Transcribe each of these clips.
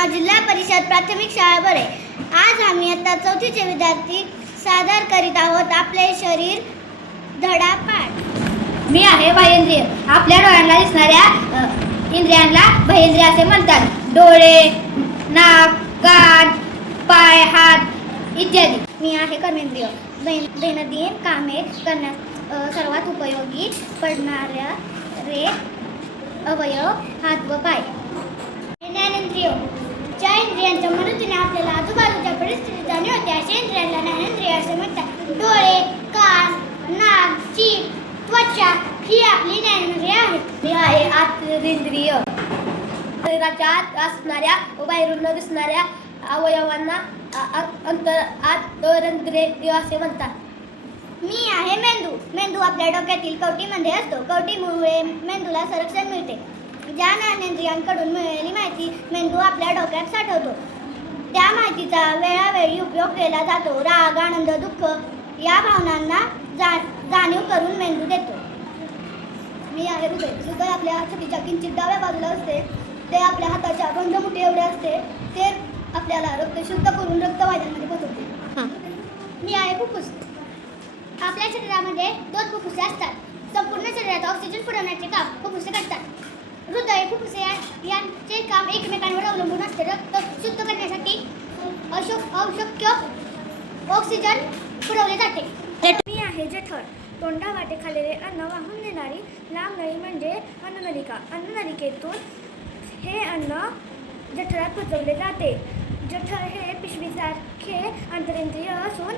नाव जिल्हा परिषद प्राथमिक शाळा बरे. आज आम्ही इयत्ता 4थीचे विद्यार्थी सादर करीत आहोत आपले शरीर धडा पाठ. मी आहे बाह्येंद्रिय. आपल्या डोळ्यांना दिसणाऱ्या इंद्रियांना बाह्येंद्रिय असे म्हणतात. डोळे, नाक, कान, पाय, हात इत्यादी. मी आहे कर्मेंद्रिय. दैनंदिन कामे करण्यास सर्वात उपयोगी पडणारे अवयव हात व पाय. ज्ञानेंद्रिय. ज्या इंद्रियांच्या मदतीने आपल्याला आजूबाजूच्या परिस्थितीत जाणीव होते अशा इंद्रियांना ज्ञानेंद्रिय असे म्हणतात. डोळे, कान, नाक, जीभ, त्वचा ही आपली ज्ञानेंद्रिय आहेत. मी आहे आंतरेंद्रिय. शरीराच्या आत असणाऱ्या व बाहेरून न दिसणाऱ्या अवयवांना आंतरेंद्रिय असे म्हणतात. मी आहे मेंदू. मेंदू आपल्या डोक्यातील कवटीमध्ये असतो. कवटीमुळे मेंदूला संरक्षण मिळते. ज्या ज्ञानेंद्रियांकडून मिळालेली माहिती मेंदू आपल्या डोक्यात साठवतो. त्या माहितीचा वेळोवेळी उपयोग केला जातो. राग, आनंद, दुःख या भावनांना जाणीव करून मेंदू देतो. मी आहे हृदय. हृदय आपल्या छातीच्या किंचित डाव्या बाजूला असते. ते आपल्या हाताच्या गंधमुठी एवढे असते. ते आपल्याला रक्त शुद्ध करून रक्तवाहिन्यांमध्ये पोहोचवते. मी आहे फुफ्फुस. आपल्या शरीरामध्ये 2 फुफ्फुसे असतात. संपूर्ण शरीरात ऑक्सिजन पुरवण्याचे काम फुफ्फुसे करतात. हृदय, फुफ्फुसे यांचे काम एकमेकांवर अवलंबून असते. रक्त शुद्ध करण्यासाठी आवश्यक ऑक्सिजन पुरवले जाते. मी आहे जठर. तोंडावाटे खाल्लेले अन्न वाहून नेणारी लांब नळी म्हणजे अन्ननलिका. अन्ननलिकेतून हे अन्न जठरात पोचवले जाते. जठर हे पिशवीसारखे आंतरेंद्रिय असून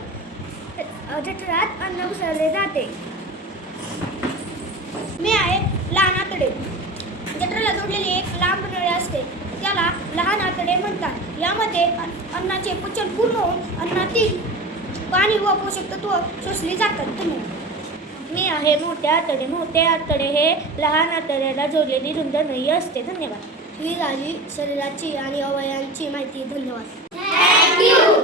जठरात अन्न घुसळले जाते. मी आहे लहान आतडे. जठराला जोडलेली एक लांब नळी असते. त्याला लहान आतडे म्हणतात. यामध्ये अन्नाचे पचन पूर्ण होऊन अन्नातील पाणी व पोषक तत्व शोषली जातात. मी आहे मोठे आतडे. मोठे आतडे हे लहान आतड्याला जोडलेली रुंद नळी असते. धन्यवाद. ही झाली शरीराची आणि अवयवांची माहिती. धन्यवाद. थँक्यू.